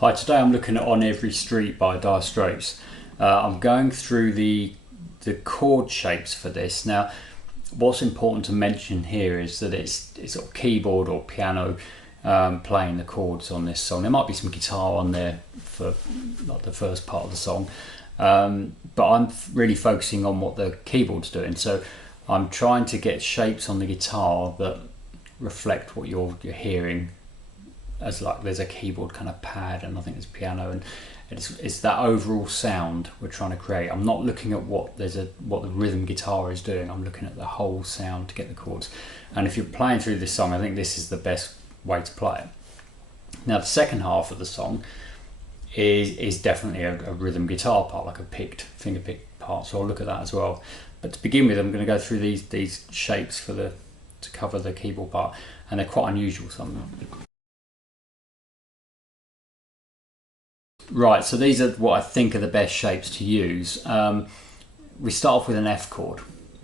Hi, today I'm looking at On Every Street by Dire Straits. I'm going through the chord shapes for this. Now, what's important to mention here is that it's sort of keyboard or piano playing the chords on this song. There might be some guitar on there for like the first part of the song, but I'm really focusing on what the keyboard's doing. So I'm trying to get shapes on the guitar that reflect what you're hearing, as like there's a keyboard kind of pad and I think there's piano, and it's that overall sound we're trying to create. I'm not looking at what the rhythm guitar is doing. I'm looking at the whole sound to get the chords. And if you're playing through this song, I think this is the best way to play it. Now the second half of the song is definitely a rhythm guitar part, like a finger picked part, so I'll look at that as well. But to begin with, I'm going to go through these shapes to cover the keyboard part, and they're quite unusual, some of them. Right, so these are what I think are the best shapes to use. We start off with an F chord.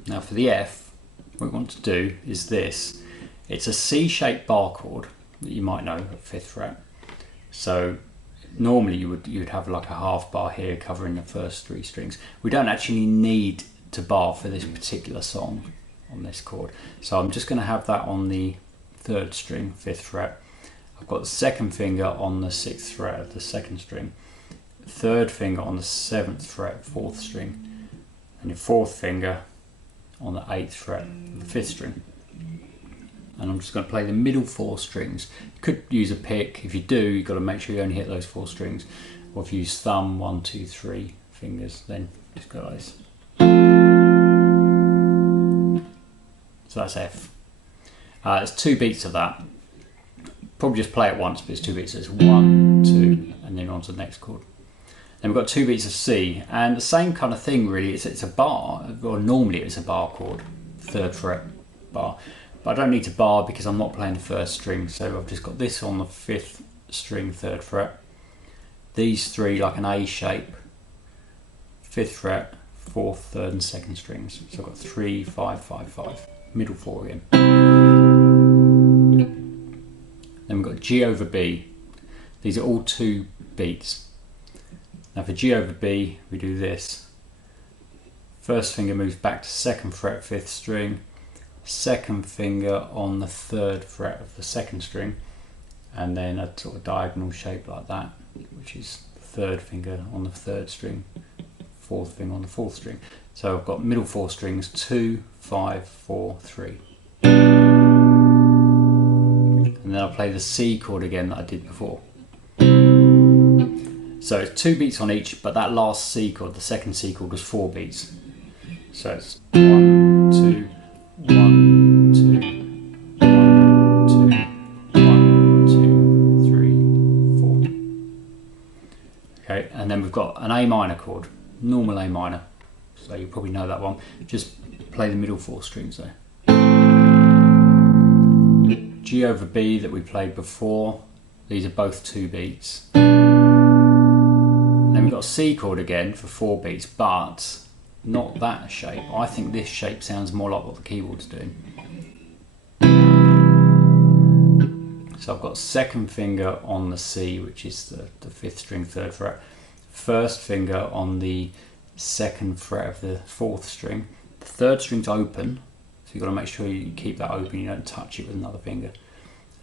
Now for the F, what we want to do is this. It's a C-shaped bar chord that you might know at 5th fret. So normally you would have like a half bar here covering the first 3 strings. We don't actually need to bar for this particular song on this chord. So I'm just going to have that on the 3rd string, 5th fret. I've got the 2nd finger on the 6th fret of the 2nd string, 3rd finger on the 7th fret, 4th string, and your 4th finger on the 8th fret of the 5th string. And I'm just going to play the middle 4 strings. You could use a pick. If you do, you've got to make sure you only hit those 4 strings. Or if you use thumb, 1, 2, 3 fingers, then just go like this. So that's F. There's 2 beats of that. Probably just play it once, but it's 2 beats. So it's 1, 2, and then on to the next chord. Then we've got 2 beats of C, and the same kind of thing really. It's a bar, or normally it's a bar chord, 3rd fret bar. But I don't need to bar because I'm not playing the 1st string, so I've just got this on the 5th string, 3rd fret. These 3 like an A shape, 5th fret, 4th, 3rd and 2nd strings. So I've got 3, 5, 5, 5, middle 4 again. Then we've got G over B. These are all 2 beats. Now for G over B, we do this. 1st finger moves back to 2nd fret, 5th string. 2nd finger on the 3rd fret of the 2nd string. And then a sort of diagonal shape like that, which is 3rd finger on the 3rd string, 4th finger on the 4th string. So I've got middle 4 strings, 2, 5, 4, 3. And then I'll play the C chord again that I did before. So it's 2 beats on each, but that last C chord, the 2nd C chord, was 4 beats. So it's 1, 2, 1, 2, 1, 2, 1, 2, 3, 4. Okay, and then we've got an A minor chord, normal A minor. So you probably know that one. Just play the middle 4 strings there. G over B that we played before, these are both 2 beats. Then we've got a C chord again for 4 beats, but not that shape. I think this shape sounds more like what the keyboard's doing. So I've got 2nd finger on the C, which is the 5th string, 3rd fret. 1st finger on the 2nd fret of the 4th string. The 3rd string's open. So you've got to make sure you keep that open, you don't touch it with another finger.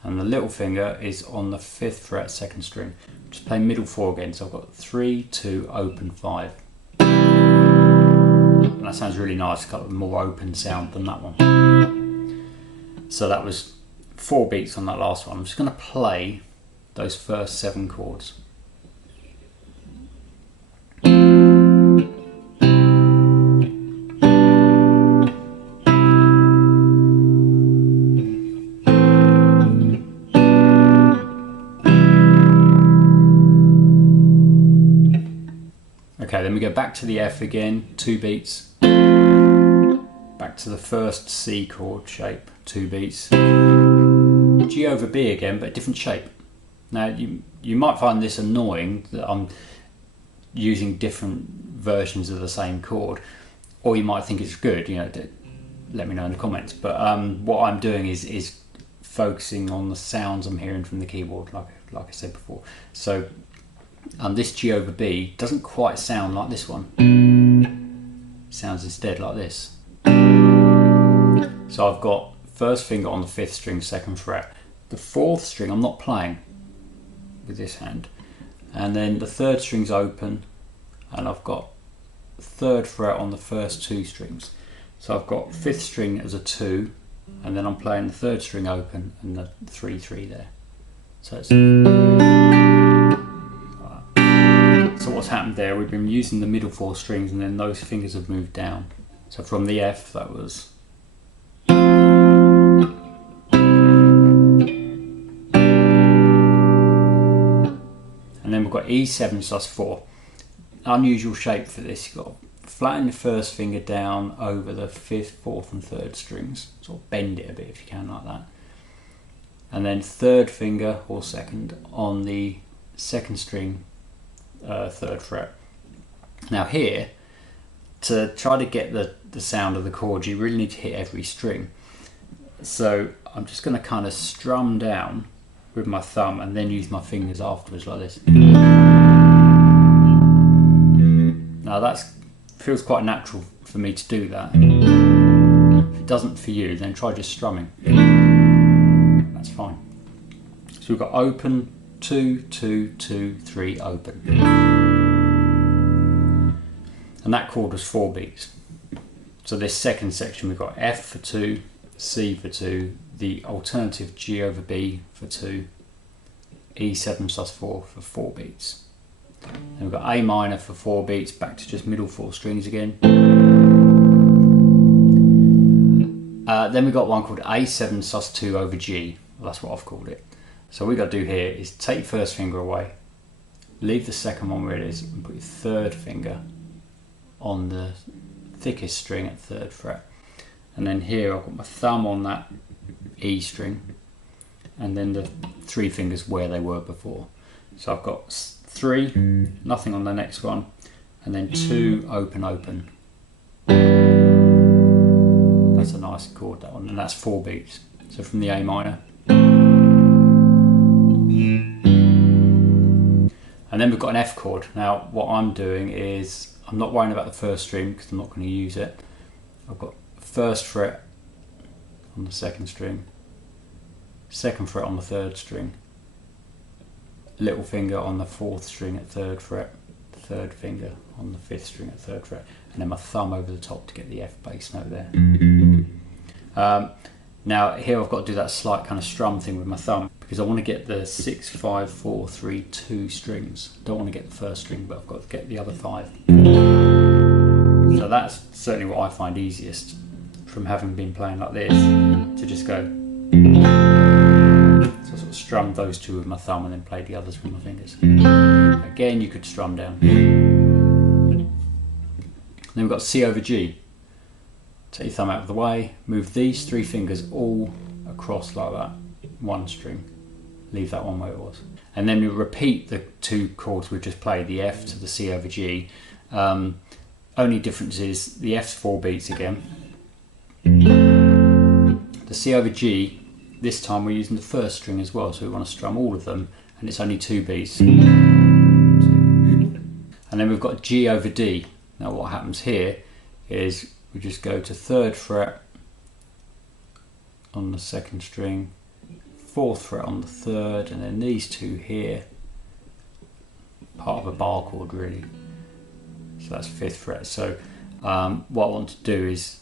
And the little finger is on the 5th fret, 2nd string. Just play middle 4 again. So I've got 3, 2, open 5. And that sounds really nice, got a more open sound than that one. So that was 4 beats on that last one. I'm just going to play those first 7 chords. Okay, then we go back to the F again, 2 beats. Back to the first C chord shape, 2 beats. G over B again, but a different shape. Now you might find this annoying that I'm using different versions of the same chord, or you might think it's good, you know, let me know in the comments. But what I'm doing is focusing on the sounds I'm hearing from the keyboard, like I said before. So And this G over B doesn't quite sound like this one. It sounds instead like this. So I've got first finger on the 5th string, 2nd fret. The 4th string I'm not playing with this hand. And then the 3rd string's open, and I've got 3rd fret on the first 2 strings. So I've got 5th string as a 2, and then I'm playing the 3rd string open and the 3-3 there. So it's so what's happened there, we've been using the middle 4 strings and then those fingers have moved down. So from the F that was, and then we've got E7 sus4. Unusual shape for this. You've got to flatten the first finger down over the 5th, 4th and 3rd strings. Sort of bend it a bit if you can, like that. And then 3rd finger or 2nd on the 2nd string, 3rd fret. Now here, to try to get the sound of the chord, you really need to hit every string. So I'm just going to kind of strum down with my thumb and then use my fingers afterwards like this. Now that feels quite natural for me to do that. If it doesn't for you, then try just strumming. That's fine. So we've got open, 2, 2, 2, 3, open. And that chord was 4 beats. So this second section we've got F for 2, C for 2, the alternative G over B for 2, E7 sus4 for 4 beats. Then we've got A minor for 4 beats, back to just middle 4 strings again. Then we've got one called A7 sus2 over G. Well, that's what I've called it. So what we've got to do here is take first finger away, leave the second one where it is, and put your 3rd finger on the thickest string at 3rd fret. And then here I've got my thumb on that E string, and then the 3 fingers where they were before. So I've got 3, nothing on the next one, and then 2, open, open. That's a nice chord, that one, and that's 4 beats. So from the A minor. And then we've got an F chord. Now what I'm doing is, I'm not worrying about the first string because I'm not going to use it. I've got 1st fret on the 2nd string, 2nd fret on the 3rd string, little finger on the 4th string at 3rd fret, 3rd finger on the 5th string at 3rd fret, and then my thumb over the top to get the F bass note there. Now here I've got to do that slight kind of strum thing with my thumb because I want to get the 6, 5, 4, 3, 2 strings. Don't want to get the first string, but I've got to get the other 5. So that's certainly what I find easiest from having been playing like this, to just go. So I sort of strum those 2 with my thumb and then play the others with my fingers. Again, you could strum down. Then we've got C over G. Take your thumb out of the way, move these 3 fingers all across like that, 1 string, leave that one where it was. And then we repeat the 2 chords we've just played, the F to the C over G. Only difference is the F's 4 beats again. The C over G, this time we're using the 1st string as well, so we want to strum all of them, and it's only 2 beats. And then we've got G over D. Now what happens here is we just go to 3rd fret on the 2nd string, 4th fret on the 3rd, and then these 2 here, part of a bar chord really. So that's 5th fret. So what I want to do is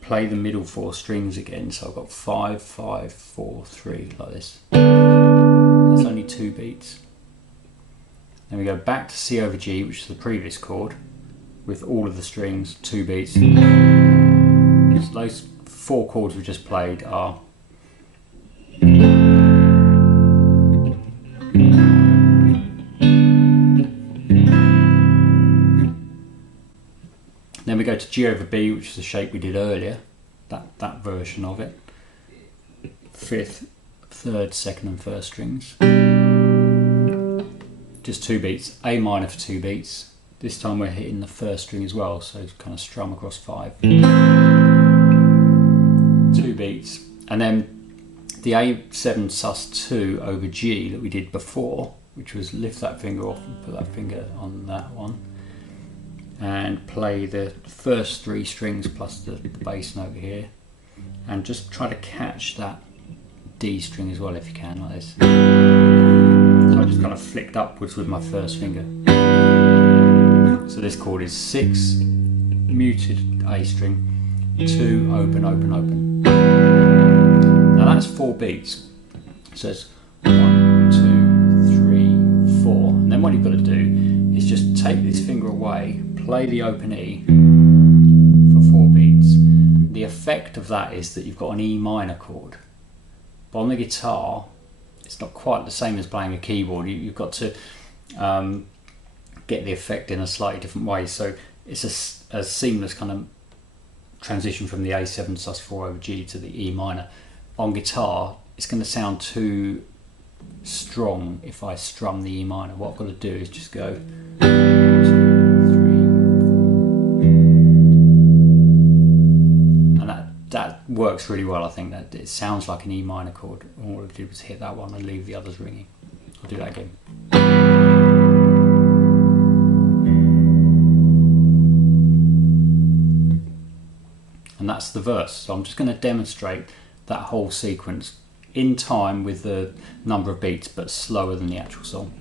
play the middle 4 strings again. So I've got 5, 5, 4, 3 like this. That's only 2 beats. Then we go back to C over G, which is the previous chord, with all of the strings, 2 beats. So those 4 chords we just played are then we go to G over B, which is the shape we did earlier, that version of it. 5th, 3rd, 2nd and 1st strings. Just 2 beats. A minor for 2 beats. This time we're hitting the 1st string as well, so kind of strum across 5. 2 beats. And then the A7 sus2 over G that we did before, which was lift that finger off and put that finger on that one, and play the first 3 strings plus the bass note here, and just try to catch that D string as well if you can, like this. So I just kind of flicked upwards with my first finger. So this chord is 6 muted A string, 2 open, open, open. Now that's 4 beats. So it's 1, 2, 3, 4. And then what you've got to do is just take this finger away, play the open E for 4 beats. The effect of that is that you've got an E minor chord. But on the guitar, it's not quite the same as playing a keyboard. You've got to get the effect in a slightly different way. So it's a seamless kind of transition from the A7 sus4 over G to the E minor. On guitar, it's going to sound too strong if I strum the E minor. What I've got to do is just go 1, 2, 3, 4. And that works really well. I think that it sounds like an E minor chord. All I did was hit that one and leave the others ringing. I'll do that again. And that's the verse. So I'm just going to demonstrate that whole sequence in time with the number of beats, but slower than the actual song.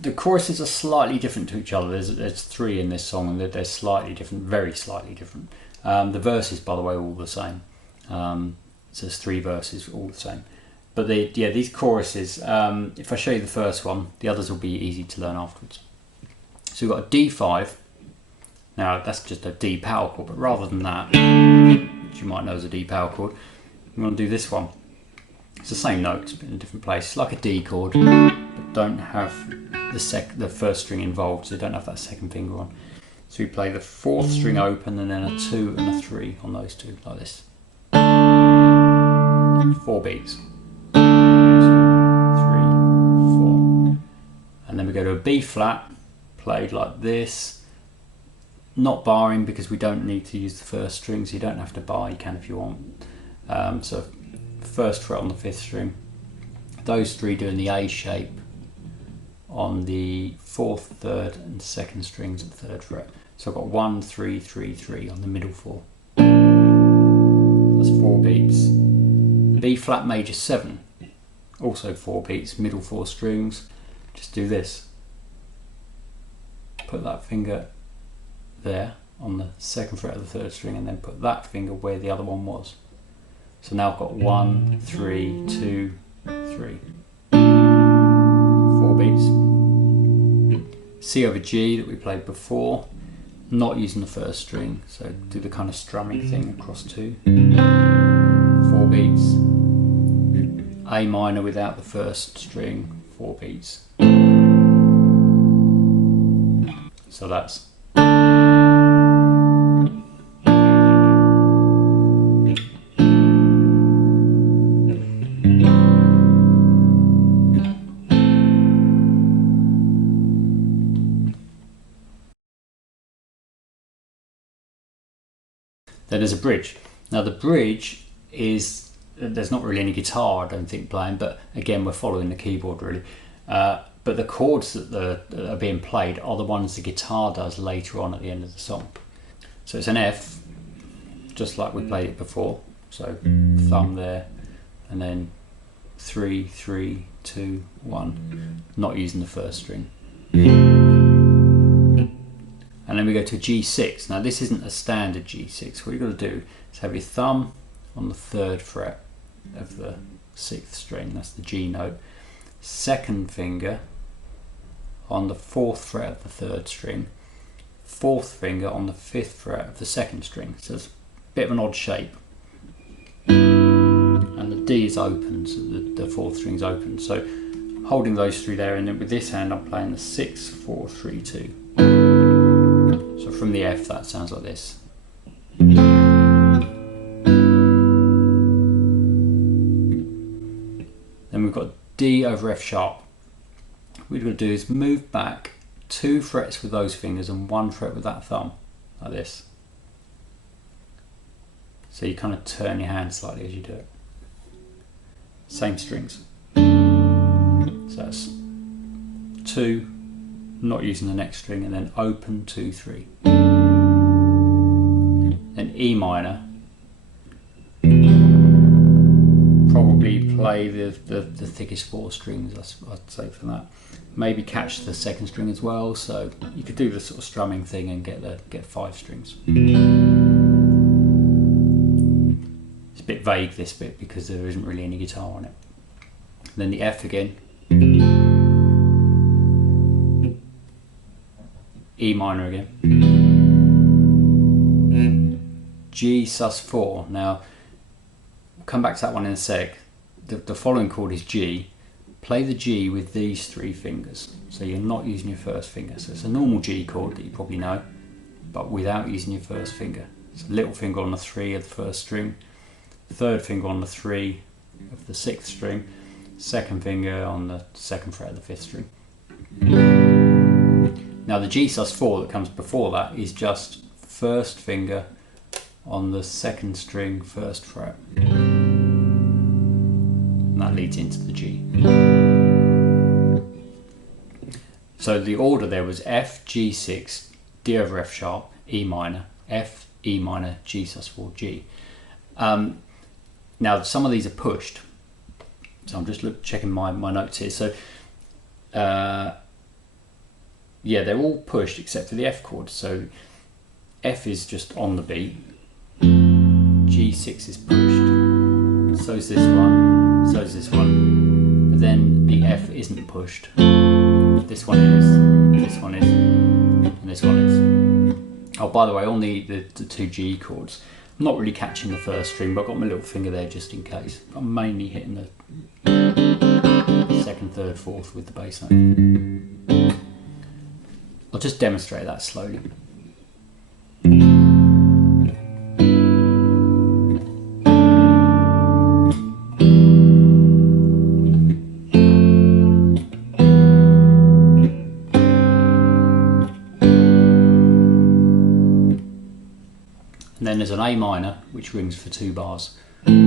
The choruses are slightly different to each other. There's 3 in this song, and they're slightly different, very slightly different. The verses, by the way, are all the same. So there's 3 verses, all the same. But these choruses, if I show you the first one, the others will be easy to learn afterwards. So we've got a D5. Now that's just a D power chord, but rather than that, which you might know as a D power chord, I'm going to do this one. It's the same notes, but in a different place. It's like a D chord, but don't have the first string involved, so you don't have that second finger on. So we play the 4th string open, and then a 2 and a 3 on those 2, like this. 4 beats. 2, 3, 4. And then we go to a B flat, played like this. Not barring, because we don't need to use the first string, so you don't have to bar, you can if you want. So 1st fret on the 5th string. Those 3 doing the A shape on the 4th, 3rd and 2nd strings at the 3rd fret. So I've got 1, 3, 3, 3 on the middle 4. That's 4 beats. B flat major 7, also 4 beats, middle 4 strings. Just do this. Put that finger there on the 2nd fret of the 3rd string, and then put that finger where the other one was. So now I've got 1, 3, 2, 3. 4 beats. C over G that we played before, not using the first string, so do the kind of strumming thing across 2. 4 beats. A minor without the first string, 4 beats. So that's. Then there's a bridge. Now the bridge is there's not really any guitar, I don't think, playing, but again, we're following the keyboard really. But the chords that are being played are the ones the guitar does later on at the end of the song. So it's an F, just like we played it before. So thumb there, and then 3, 3, 2, 1, not using the first string. And then we go to G6. Now this isn't a standard G6. What you've got to do is have your thumb on the 3rd fret of the 6th string, that's the G note. Second finger on the 4th fret of the 3rd string. 4th finger on the 5th fret of the 2nd string. So it's a bit of an odd shape. And the D is open, so the 4th string's open. So I'm holding those three there, and then with this hand I'm playing the 6, 4, 3, 2. So from the F that sounds like this. Then we've got D over F sharp. What we're going to do is move back 2 frets with those fingers and 1 fret with that thumb, like this. So you kind of turn your hand slightly as you do it. Same strings. So that's 2, not using the next string, and then open 2, 3. Then E minor. Probably play the thickest 4 strings, I'd say, for that. Maybe catch the 2nd string as well, so you could do the sort of strumming thing and get 5 strings. It's a bit vague, this bit, because there isn't really any guitar on it. And then the F again. E minor again. G sus4. Now, we'll come back to that one in a sec. The following chord is G. Play the G with these 3 fingers. So you're not using your first finger. So it's a normal G chord that you probably know, but without using your first finger. So little finger on the 3 of the 1st string, 3rd finger on the 3 of the 6th string, 2nd finger on the 2nd fret of the 5th string. Now the G sus4 that comes before that is just 1st finger on the 2nd string, 1st fret. And that leads into the G. So the order there was F, G6, D over F sharp, E minor, F, E minor, G sus4, G. Now some of these are pushed. So I'm just checking my notes here. So yeah, they're all pushed except for the F chord. So F is just on the beat. G6 is pushed. So is this one. So is this one. But then the F isn't pushed. This one is. This one is. And this one is. Oh, by the way, on the 2 G chords, I'm not really catching the 1st string, but I've got my little finger there just in case. I'm mainly hitting the 2nd, 3rd, 4th with the bass note. I'll just demonstrate that slowly. And then there's an A minor, which rings for 2 bars. 2, 3, 4,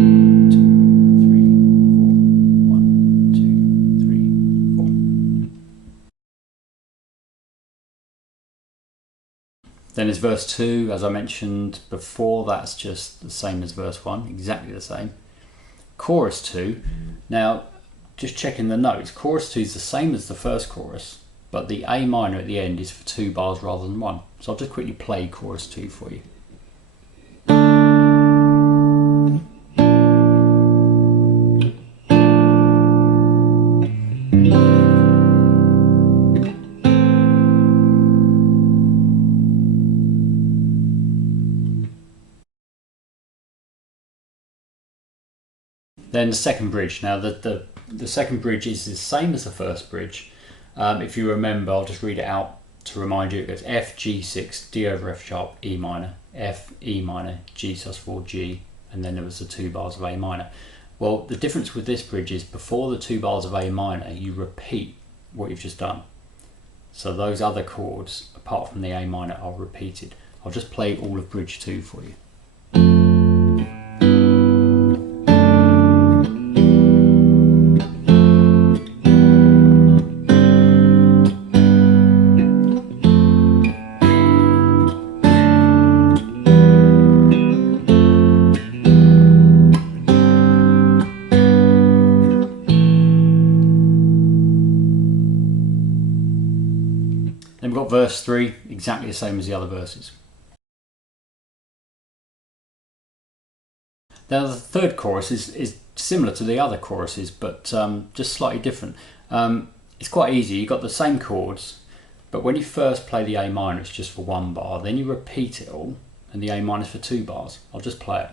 1, 2, 3, 4. Then there's verse 2, as I mentioned before, that's just the same as verse 1, exactly the same. Chorus 2, now just checking the notes, chorus 2 is the same as the first chorus, but the A minor at the end is for 2 bars rather than 1. So I'll just quickly play chorus 2 for you. Then the second bridge. Now the second bridge is the same as the first bridge. If you remember, I'll just read it out to remind you. It goes F, G6, D over F sharp, E minor, F, E minor, G sus4, G, and then there was the 2 bars of A minor. Well, the difference with this bridge is before the 2 bars of A minor, you repeat what you've just done. So those other chords, apart from the A minor, are repeated. I'll just play all of bridge 2 for you. verse 3, exactly the same as the other verses. Now the third chorus is similar to the other choruses, but just slightly different. It's quite easy. You've got the same chords, but when you first play the A minor, it's just for 1 bar. Then you repeat it all, and the A minor is for 2 bars. I'll just play it.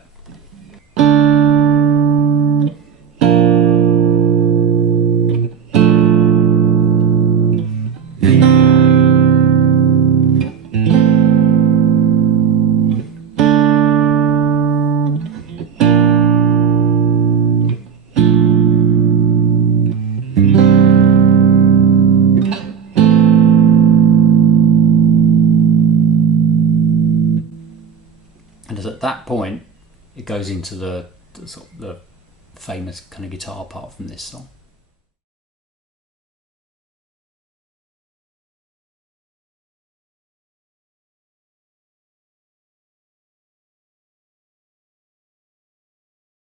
And at that point, it goes into the famous kind of guitar part from this song.